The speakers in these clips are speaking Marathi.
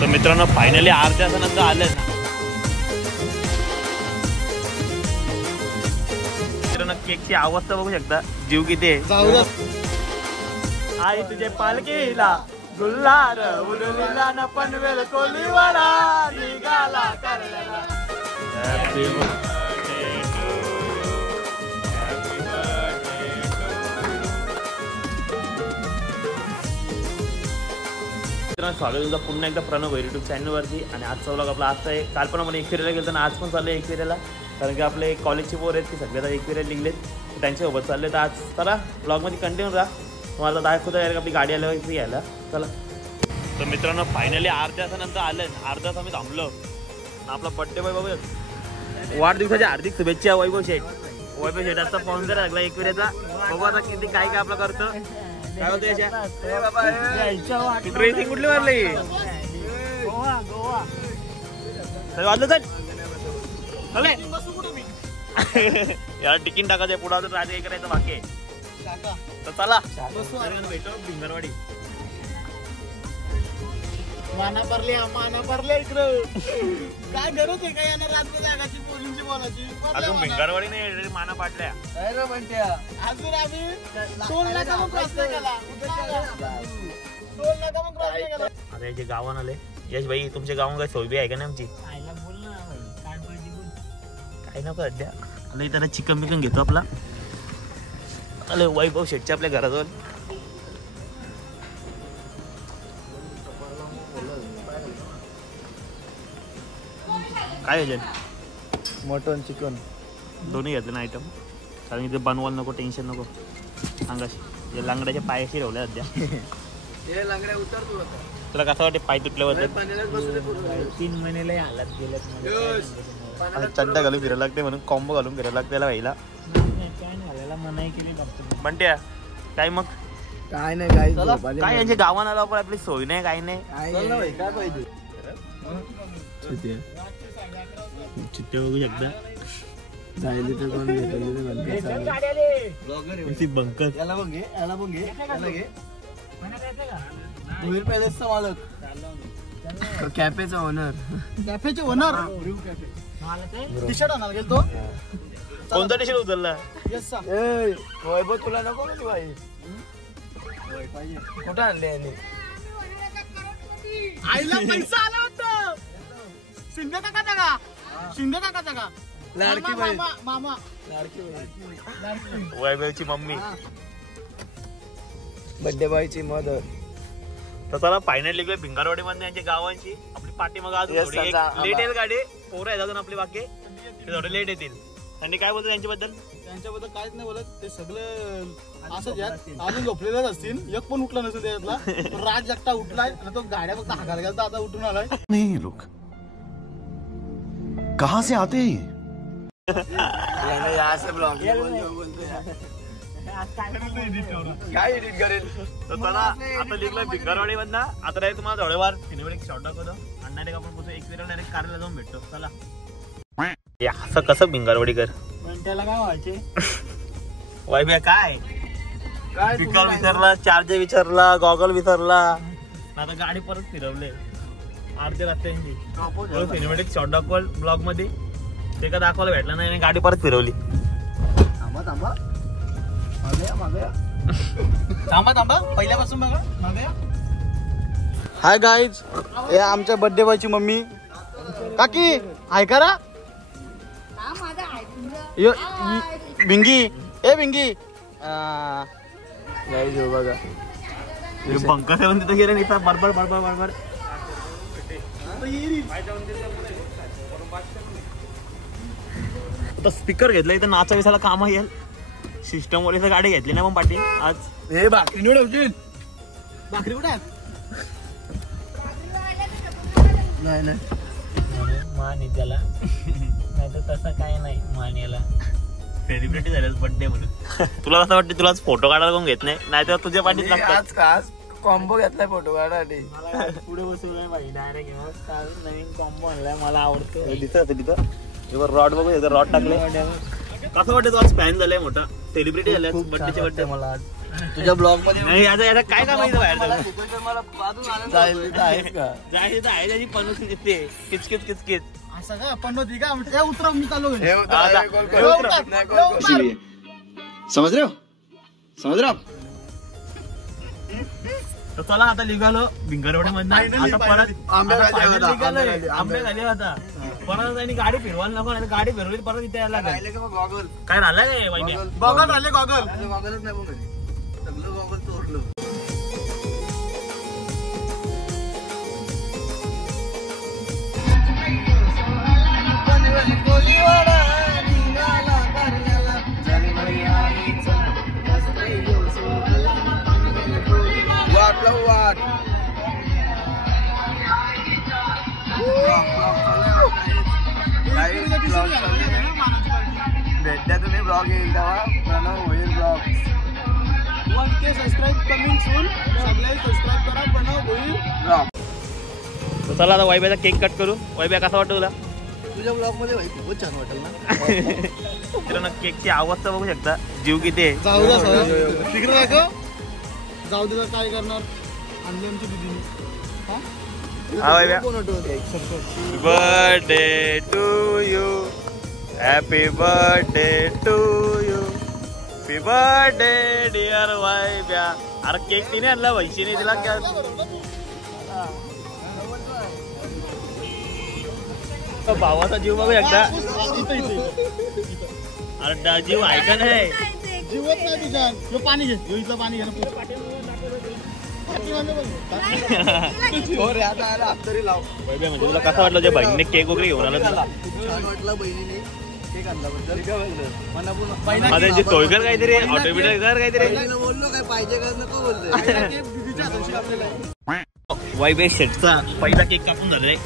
तर मित्रांनो फायनली अर्ध्या तासानंतर आलं ना मित्रांनो. केकची अवस्था बघू शकता, जीव किती आहे. आई तुझे पालखीला गुल्हार उडलेला न पनवेल कोलीवाडा निघाला करलेला. स्वागत तुमचा पुन्हा एकदा प्रणव यूट्यूब चॅनलवरती. आणि आजचा व्लॉग आपला आजचा आहे. काल पण आपण एकविरेला गेलो आणि आज पण चाललं एकविरेला, कारण की आपले कॉलेजचे पोर आहेत की सगळे एकविरेला निघलेत, त्यांच्यासोबत चालले. तर आज चला ब्लॉगमध्ये कंटिन्यू राहा. तुम्हाला दाखवता येईल आपली गाडी आल्यावर फ्री यायला. चला. तर मित्रांनो फायनली अर्ध्या तासानंतर आलं. अर्धा तास आम्ही थांबलो. आपला बड्डे बॉय बघूया, वाढदिवसाच्या हार्दिक शुभेच्छा वैभव शेठ. वैभव शेठ आता फोन करायला लागला एकविरेचा. बघू आता किती काय काय आपलं करतं. काय होतं ड्रेसिंग कुठली मारली यार. टिकीन टाकायचं पुढे तर राज करायचं बाकी आहे. तर चला भेटो भिंगरवाडी. माना भरले इकडं. काय गरज आहे काय येणार रात्र जागाची पोलींची बोलायची. अजून भिंगरवाडी नाही, माना पाटल्या अजून आम्ही टोल नाका मग क्रॉस नाही केला. टोल नाका मग क्रॉस नाही केला. आता याचे गावान आले. यश भाई तुमच्या गावात काय सोयबी आहे का नाही आमची? काय नको सध्या. आणि त्याला चिकन बिकन घेतो आपला. अरे वैभव शेटच्या आपल्या घराजवळ. काय घ्यायचे? मटन चिकन दोन्ही घेतले ना आयटम, कारण की ते बनवायला नको, टेन्शन नको. सांगाशी जे लांगड्याच्या पायाशी ठेवल्या सध्या. तुला कसं वाटते पाय तुटल्यावर? 3 महिन्याला हालत गेल्यात. चड्डा घालून फिरायला लागते म्हणून कॉम्बो घालून फिरायला लागते त्याला व्हायला. मनाई केली म्हणते काय मग? काय नाही काय यांच्या गावात आला पण आपली सोय नाही, काही नाही. काय पाहिजे चित्ते बघू शकता. जायली तर कोण बंकर याला बघ घे, याला बघ घे, याला घे. भुईर पॅलेसचा मालक, कॅफेचा ओनर. कॅफेचे ओनर टी शर्ट आणायला गेलो तो. कोणता टी शर्ट उचलला? वैभव तुला नको ना भाई. कुठं आणले यांनी? आईला पैसा आला होता. शिंदे काकाचा का? शिंदे काकाचा का? लाडकी बाई मामा. लाडकी बाई वैभवची मम्मी, बड्डे बॉयची मदर. तर चला फायनली भिंगारवाडी मध्ये यांच्या गावांची आपली पाठी. मग अजून लेट येईल गाडी. पोरं आहेत अजून आपली बाकी, ते थोडे लेट येतील. आणि काय बोलतो त्यांच्याबद्दल? त्यांच्याबद्दल काहीच नाही बोलत. ते सगळं असंच यार अजून झोपलेलेच असतील. एक पण उठला नसेल त्याच्यातला. राज एकटा उठलाय आणि तो गाड्या फक्त हाकायला गेला, आता उठून आलाय. नहीं लोग कहाँ से आते हैं? काय एडिट करेल? तर चला आता लिहिलंय भिंगारवाडी मधला. आता नाही तुम्हाला थोडेवार सिनेमॅटिक शॉट दाखवतो. आणि आपण पुढे एक वेळा डायरेक्ट कारला जाऊन भेटतो. चला. असं कसं भिंगारवाडीकर त्याला काय व्हायचे? वाईब्या काय स्पीकर विसरला, चार्जर विसरला, गॉगल विसरला. आता गाडी परत फिरवले अर्ध्या रस्त्यांची. सिनेमॅटिक शॉट दाखवल ब्लॉग मध्ये, ते का दाखवायला भेटला नाही आणि गाडी परत फिरवली. थांबा थांबा थांबा थांबा पहिल्यापासून बघा मागया. हाय गाईज, हे आमच्या बर्थडे बॉयची मम्मी. काकी हाय करा. भिंगी ए भिंगी गाईज हो बघा. पंकज तिथं गेले नाही तर बडबड बडबड बडबड. आता स्पीकर घेतला इथं नाचा विसाला काम येईल. सिस्टम वर इथं गाडी घेतली ना मग पाटील आज. हे भाकरी निवडवशील. भाकरी कुठे आहे? नाही नाही मान त्याला नाही तर तसं काय नाही. मान याला सेलिब्रिटी झाल्यास बर्थडे म्हणून. तुला कसं वाटतं? तुलाच फोटो काढायला कोण घेत नाही तर तुझ्या पाठीत लागतात. कॉम्बो घेतलाय फोटो काढायसाठी. पुढे बसवलंय भाई डायरेक्ट. नवीन कॉम्बो आणलाय, मला आवडतो. तिथं रॉड बघू, रॉड टाकले. कसं वाटतं? आज फॅन झालाय मोठा, सेलिब्रिटी झालाय बर्थडेच्या बर्थडे. मला तुझ्या ब्लॉग मध्ये नाही आता याला काय काम आहे इथं बाहेर जाऊन? आहेस का जायचं तर आहे त्याची पनोती दिसते किचकिच किचकिच असं का पण का म्हणते उतरव मी चालू समझ रहे हो तर चला आता निघालो भिंगरवाडी मधनं आता परत आंबे झाले आता परत त्यांनी गाडी फिरवायला नको नाही गाडी फिरवली परत इथे यायला लागेल काय राहिलं काय वहिनी गॉगल राहिले गॉगल भेटल्या तुम्ही ब्लॉग येईल तेव्हा प्रणव होईल blog 1K subscribe coming soon सगळ्यांनी सबस्क्राईब करा प्रणव होईल ब्लॉग. तर चला आता वैब्याचा केक कट करू वैब्या कसा वाटतो तुला तुझ्या ब्लॉग मध्ये भाई खूपच छान वाटेल ना मित्रांनो केकची अवस्था बघू शकता जीव किती आहे जाऊ द्या तिकडे दाखव जाऊ दे काय करणार आणली आमची दिदीने हा Vaibya birthday to you happy birthday to you happy birthday dear Vaibya अरे केक तिने आणला वैशीने तिला काय भावाचा जीव बघू एकदा अरे जीव ऐका नाही जीवत नाही तुझ्या पाणी घे इथलं पाणी घे ना वैभ्या म्हणजे तुला कसं वाटलं जे बहिणीने केक वगैरे घेऊन आला तुला बहिणीने केक आणल्याबद्दल त्यांची सोयकर काहीतरी ऑटोमॅटिक काहीतरी बोललो काय पाहिजे का नको बोलतोय वैभव शेटचा पहिला केक कापून झालाय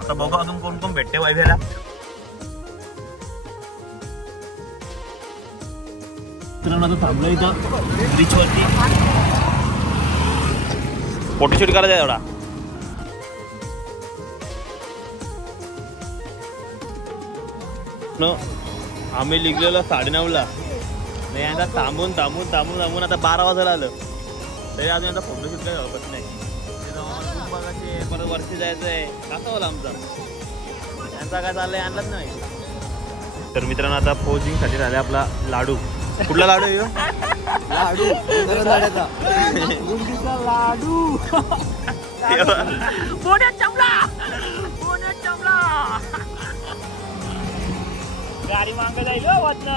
आता बघू अजून कोण कोण भेटते वैभ्याला आता थांबलो इथं बीच वरती फोटोशूट करायचा एवढा आम्ही निघलेलो 9:30ला नाही आता थांबून आता 12 वाजायला आलं तरी अजून आता फोटोशूट काही हवत नाही बघायचे परत वरती जायचंय कसा होला आमचा यांचा काय चाललंय आणलाच नाही तर मित्रांनो आता पोजिंग साठी झाले आपला लाडू कुठला लाडू आहे लाडू गाडी मागं जाईल वतन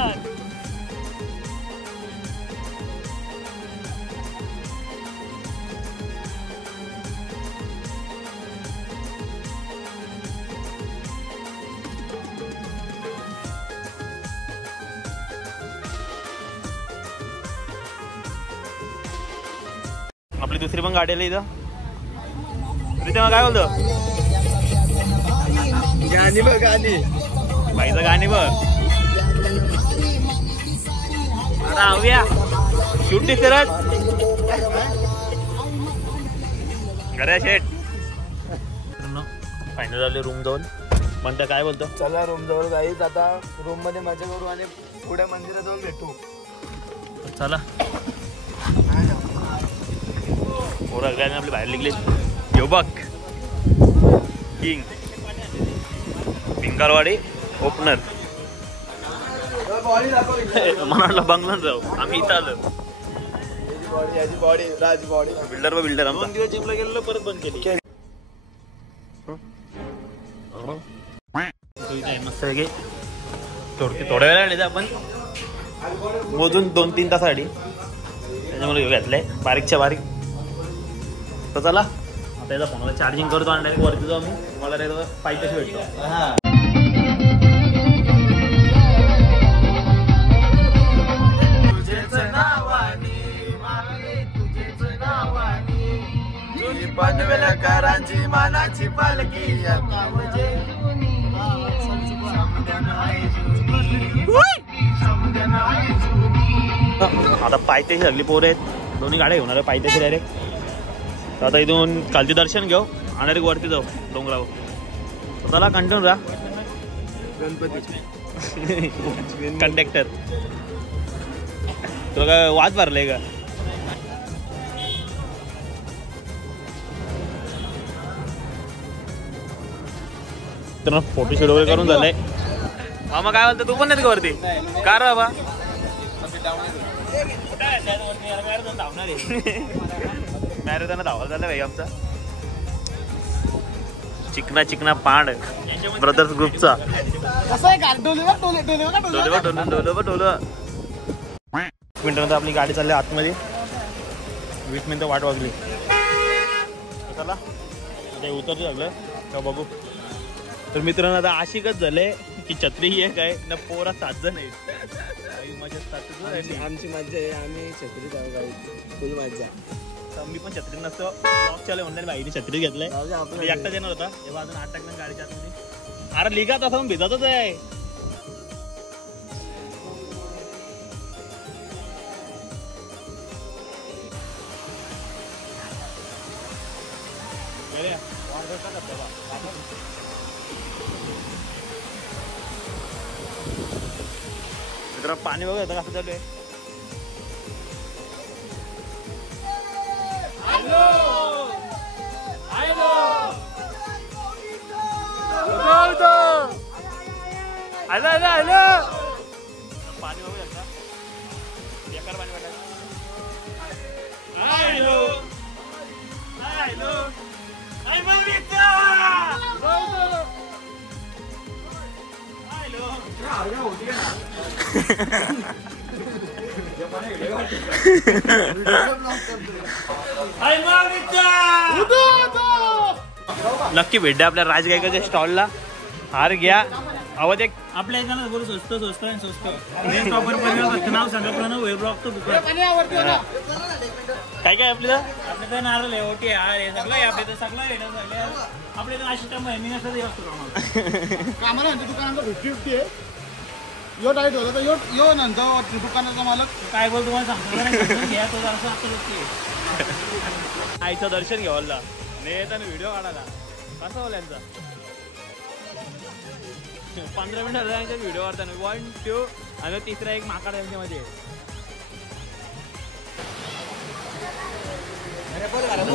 आपली दुसरी पण गाडी आली इथं तेव्हा काय बोलतो गाणी बघ गाणी बाईचं गाणी बघ राहूया शूट दिसत घरा शेट फायनल झाले रूम जाऊन म्हणता काय बोलतो चला रूम जवळ जाईच आता रूम मध्ये मजा करू आणि पुढे मंदिरात जाऊन भेटू चला ओरखल्याने आपले बाहेर निघले यो बघ किंग भिंगारवाडी ओपनर मला बंगलात जाऊ आम्ही इथं आलो बिल्डर आमचा 2 दिवस जिमला गेलो परत बंद केली मस्त थोड्या वेळा आले आपण मोजून 2-3 तासासाठी त्याच्यामुळे घेतलंय बारीकच्या बारीक तर चला आता याचा फोनला चार्जिंग करतो आणि डायरेक्ट वरती जाऊ मी तुम्हाला डायरेक्ट पायथ्याशी भेटतो पनवेलकरांची मानाची पालखी आता पायथ्याशी लागली पोरं आहेत दोन्ही गाड्या घेऊन आल्या पायथ्याशी डायरेक्ट तर आता इथून कालचे दर्शन घेऊ आणि डायरेक्ट वरती जाऊ डोंगरावर चला कंटिन्यू राहा गणपती कंडक्टर तुला काय वाद भरलाय का? तर फोटोशूट वगैरे करून झालंय. मामा काय बोलतो, तू पण नाही का वरती? का रे बाबा मॅरेथॉन धावायला झालं भाई आमचा. चिकना चिकना पांड ब्रदर्स ग्रुपचा. मिनिटानंतर आपली गाडी चालली आतमध्ये. 20 मिनिटं वाट वाजली. चला ते उतरतो लागलं का बघू. तर मित्रांनो आता आशिकच झालंय की छत्री ही एक आहे ना, पोरा 7 जण आहेत. आमची मज्जा आहे, आम्ही छत्री जाऊ गावी फुल मज्जा. मी पण छत्री नसतो. ब्लॉग चालू ऑनलाईन बाईने छत्री घेतलाय. एकटाच येणार होता तेव्हा अजून 8 टाकलं गाडीच्या आतमध्ये. अरे लिगात असं भिजतच आहे. मित्र पाणी बघा कसं चालू आहे. पाणी बघू शकता. बेकार पाणी वाटायचं. नक्की भेट द्या आपल्या राजगायकाच्या स्टॉलला. हार घ्या. आवाज एक आपल्या इथं बोलू स्वस्त स्वस्त आणि स्वस्त नाव सांगा प्रणव वेब्लॉग तो दुकान. काय काय आपल्याला आपल्या नारळ आहे, ओटी आहे, सगळं आहे आपल्या इथं. सगळं आहे आपल्या इथं. अशी टाइम मी नसतं असतो कामाला दुकानाचा 50-50 आहे. यो डायट होता तर यो नंतर दुकानाचा मालक काय बोल तुम्हाला सांगतो घ्या तो जरासं आता. आईचं दर्शन घ्यावला नेताना व्हिडिओ काढायला कसा होला यांचा. 15 मिनिटं यांच्या व्हिडिओ काढताना 1, 2 आणि तिसरा एक माकड यांच्यामध्ये.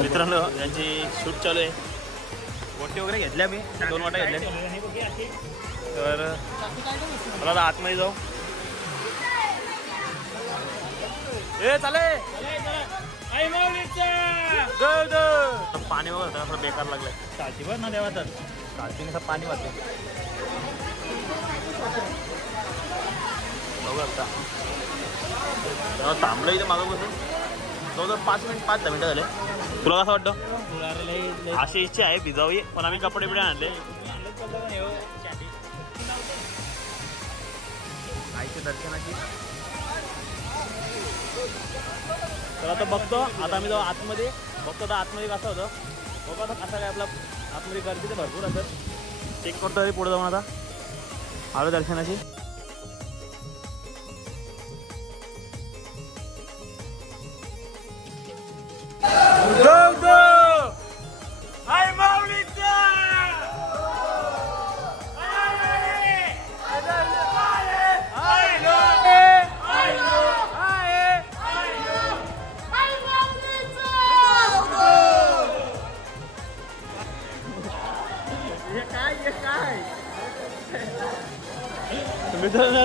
मित्रांनो यांची शूट चालू आहे. वोटी वगैरे घेतल्या मी 2 वाटा घेतल्या. तर मला आतमध्ये जाऊ. चाले पाणी वगैरे थोडं बेकार लागलंय. काळजी बघ ना देवा. तर काळजीने पाणी वाटलं बघू आता. थांबलं इथं मागं बसून जवळजवळ 5-10 मिनिटं झाले. तुला कसं वाटतं? अशी इच्छा आहे भिजावी, पण आम्ही कपडे बिडे आणले आईच्या दर्शनाची. तर आता बघतो. आता आम्ही जाऊ आतमध्ये. बघतो आता आतमध्ये कसं होतं. बघू आता कसं काय आपला आतमध्ये गर्दी तर भरपूर असं. चेक करतो तरी पुढे जाऊन आता आलो दर्शनाची.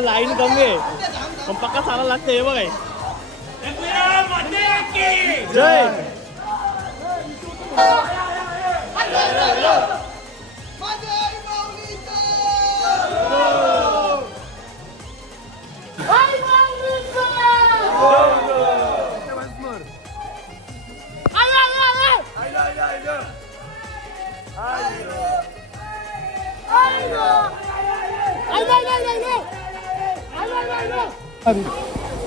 लाईन कमी आहे पण पक्का चालायला लागतं. हे बघाय जय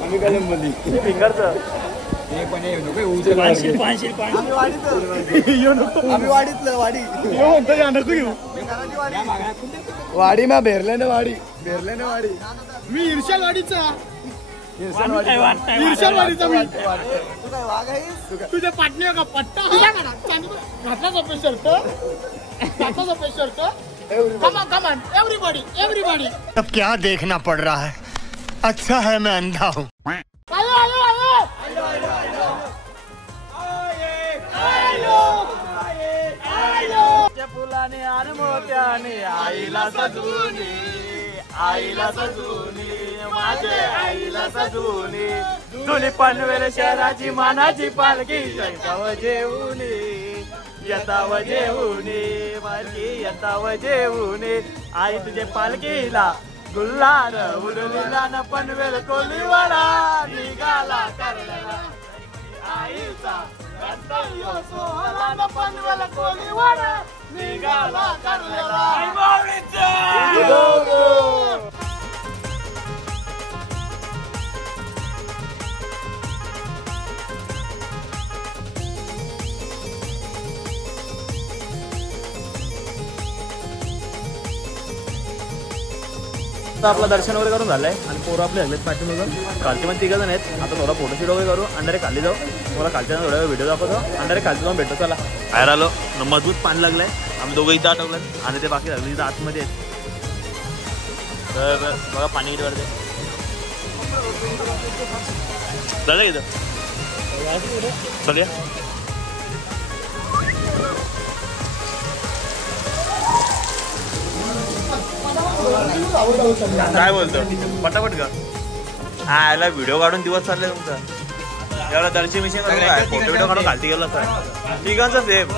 आम्ही काय फिंगरचं वाडी ना भेरल्याने वाडी भेरल्याने वाडी. मी इर्षाल वाडीचा. इर्षाल वाडीचा मी. तू काय वाघ आहेस? तुझ्या पाटणी का पट्टा घातला सफेद शर्ट. घातला सफेद शर्ट. Come on, everybody. अब क्या देखना पड़ रहा है. अच्छा है मैं अंधा हूँ. आयो फुलाने आणि मोत्याने आईला सजवूनी, आईला सजवूनी, माझे आईला सजवूनी, जुनी पनवेल शहराची मानाची पालखी येताव जेवूनी, येताव जेवूनी, पालखी येताव जेवूनी, आई तुझे पालखीला गुल्हार उडलेला न पनवेल कोलीवाडा निघाला करलेला आईचा गणपती सोहळा न पनवेल कोलीवाडा निघाला करलेला आपलं दर्शन वगैरे करून झालंय आणि पोरं आपले हल्लेत पाठीमागून खालचे पण 3 जण आहेत. आता थोडा फोटोशूट वगैरे करू, अंधारे खाली जाऊ, थोडा खालच्या थोडा व्हिडिओ दाखवतो, अंधारे खालची जाऊन भेटतो. चला बाहेर आलो, मजबूत पाणी लागलंय, आम्ही दोघं इथं अटकलं आणि ते बाकी लागले इथं आतमध्ये आहेत. तर बघा पाणी किती वाढते झालं इथं चल. काय बोलतो पटापट का हा याला व्हिडिओ काढून दिवस चालले तुमचा एवढा दर्शन मिशन फोटो व्हिडिओ काढून खालती गेला सर तिघांचा सेम.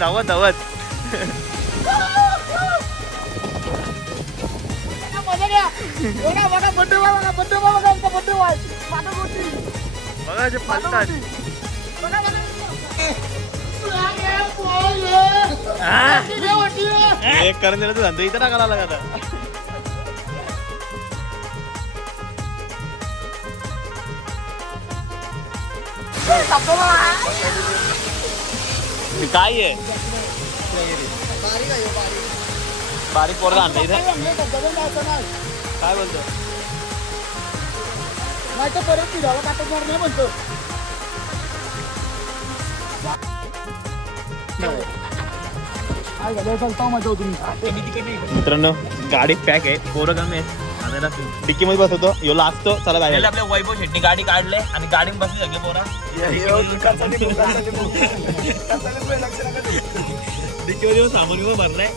धावत धावत एक करून दिलं तर धंदा इथं टाकायला लागला. काय आहे बारीक पोरगा आणता इथे काय बोलतो मित्रांनो गाडी पॅक आहे, पोरं कमी आहेत, डिक्की मध्ये बसवतो यो लागतो. चला बाहेर आपल्या वैभव शेट्टी गाडी काढले आणि गाडी बसली सगळे पोरा डिक्की सामान घेऊन भरलाय.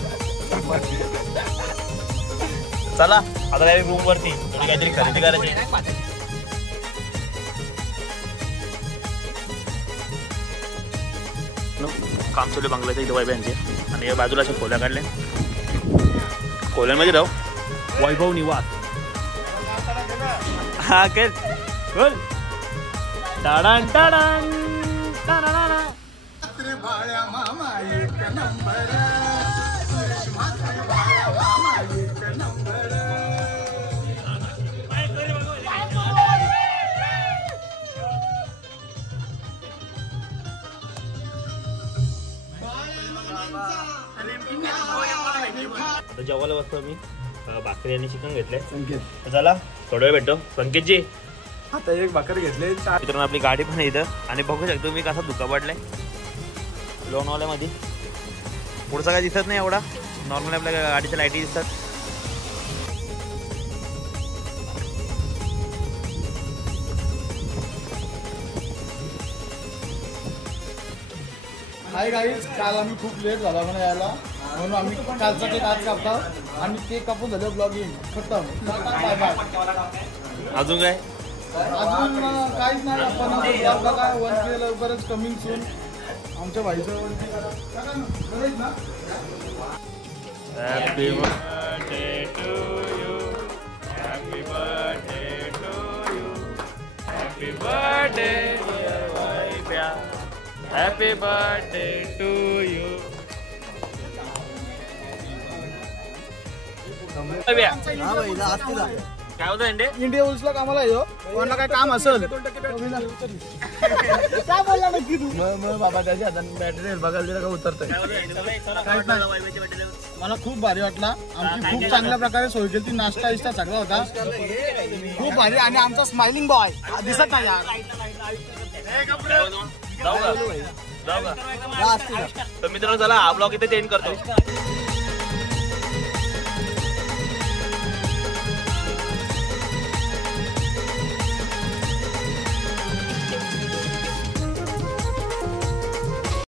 चला आता डायरेक्ट रूम वरती काहीतरी खरेदी करायची. काम चालू बंगल्याच्या इथे वैभव यांचे आणि या बाजूला अशा खोल्या काढल्या, खोल्यांमध्ये राहू वैभव निवास. हा कर बोल टाडान टाडान टाडान आता जेवायला बसतो मी, भाकरी आणि चिकन घेतलंय. संकेत चला थोडा वेळ भेटतो. संकेतजी आता एक भाकर घेतले. मित्रांनो आपली गाडी पण इथं आणि बघू शकतो मी कसा धुका पडलाय लोणावल्यामध्ये. पुढचा काय दिसत नाही एवढा, नॉर्मली आपल्या गाडीच्या लाईटी दिसतात. हाय गाईज, काल आम्ही खूप लेट झाला म्हणून यायला, म्हणून आम्ही कालचा केक आज कापता आणि केक कापून झालं ब्लॉगिंग खतम. Bye bye. अजून काय अजून काहीच नाही. आपण ब्लॉगला काय 1K लवकरच कमिंग सून आमच्या भाईचं 1K ना. Happy birthday to you, happy birthday to you, happy birthday dear Vaibhya, happy birthday to you. काय होतं इंडिया उल्सला कामाला येतो, कोणाला काय काम असेल काय बोलला नक्की तू. मग बाबा त्याच्या हातात बॅटरी बघायला दिला का उतरतंय. मला खूप भारी वाटला. आमची खूप चांगल्या प्रकारे सोय केली, नाश्ता इष्टा सगळा होता खूप भारी. आणि आमचा स्माइलिंग बॉय दिसत नाही यार. जाऊ का? जाऊ का? तर मित्रांनो चला हा ब्लॉग इथे चेंज करतो.